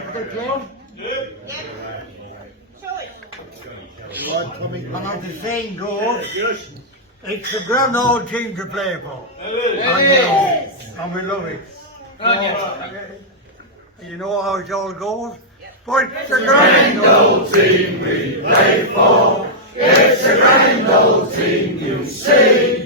play for the club? And as the saying goes, it's a grand old team to play for. And we love it. You know how it all goes? But it's a grand old team we play for. It's a grand old team, you see.